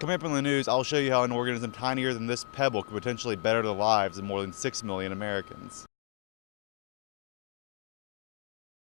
Coming up in the news, I'll show you how an organism tinier than this pebble could potentially better the lives of more than 6 million Americans.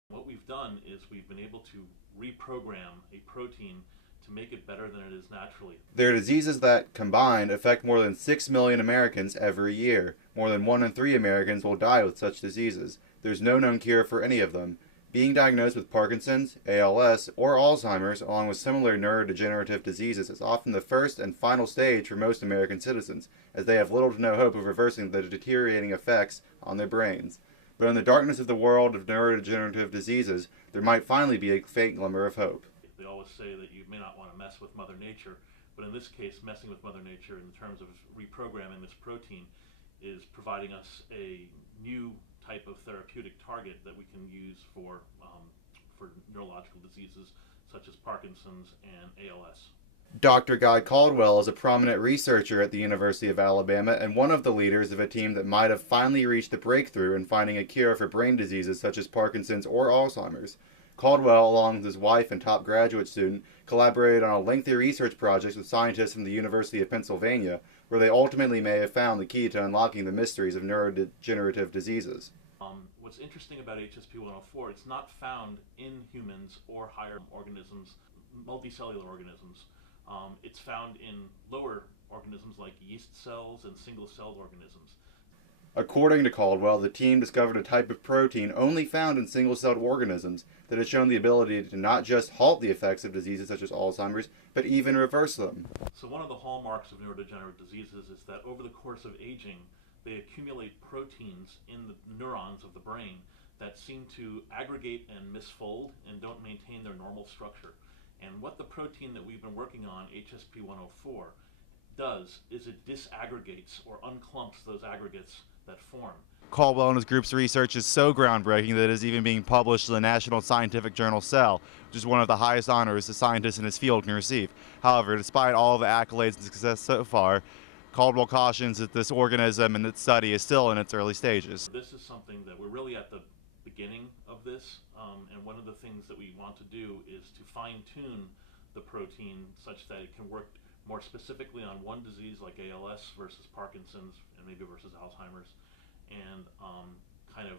What we've done is we've been able to reprogram a protein to make it better than it is naturally. There are diseases that, combined, affect more than 6 million Americans every year. More than 1 in 3 Americans will die with such diseases. There's no known cure for any of them. Being diagnosed with Parkinson's, ALS, or Alzheimer's, along with similar neurodegenerative diseases, is often the first and final stage for most American citizens, as they have little to no hope of reversing the deteriorating effects on their brains. But in the darkness of the world of neurodegenerative diseases, there might finally be a faint glimmer of hope. They always say that you may not want to mess with Mother Nature, but in this case, messing with Mother Nature in terms of reprogramming this protein is providing us a new type of therapeutic target that we can use for neurological diseases such as Parkinson's and ALS. Dr. Guy Caldwell is a prominent researcher at the University of Alabama and one of the leaders of a team that might have finally reached a breakthrough in finding a cure for brain diseases such as Parkinson's or Alzheimer's. Caldwell, along with his wife and top graduate student, collaborated on a lengthy research project with scientists from the University of Pennsylvania, where they ultimately may have found the key to unlocking the mysteries of neurodegenerative diseases. What's interesting about HSP-104, it's not found in humans or higher organisms, multicellular organisms. It's found in lower organisms like yeast cells and single-celled organisms. According to Caldwell, the team discovered a type of protein only found in single-celled organisms that has shown the ability to not just halt the effects of diseases such as Alzheimer's, but even reverse them. So one of the hallmarks of neurodegenerative diseases is that over the course of aging, they accumulate proteins in the neurons of the brain that seem to aggregate and misfold and don't maintain their normal structure. And what the protein that we've been working on, HSP-104, does is it disaggregates or unclumps those aggregates that form. Caldwell and his group's research is so groundbreaking that it is even being published in the National Scientific Journal Cell, which is one of the highest honors a scientist in his field can receive. However, despite all the accolades and success so far, Caldwell cautions that this organism and its study is still in its early stages. This is something that we're really at the beginning of this, and one of the things that we want to do is to fine-tune the protein such that it can work more specifically on one disease like ALS versus Parkinson's and maybe versus Alzheimer's, and kind of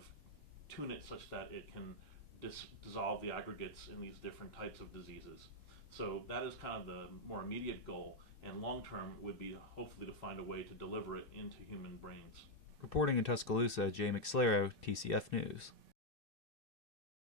tune it such that it can dissolve the aggregates in these different types of diseases. So that is kind of the more immediate goal, and long term would be hopefully to find a way to deliver it into human brains. Reporting in Tuscaloosa, Jay McSlarrow, TCF News.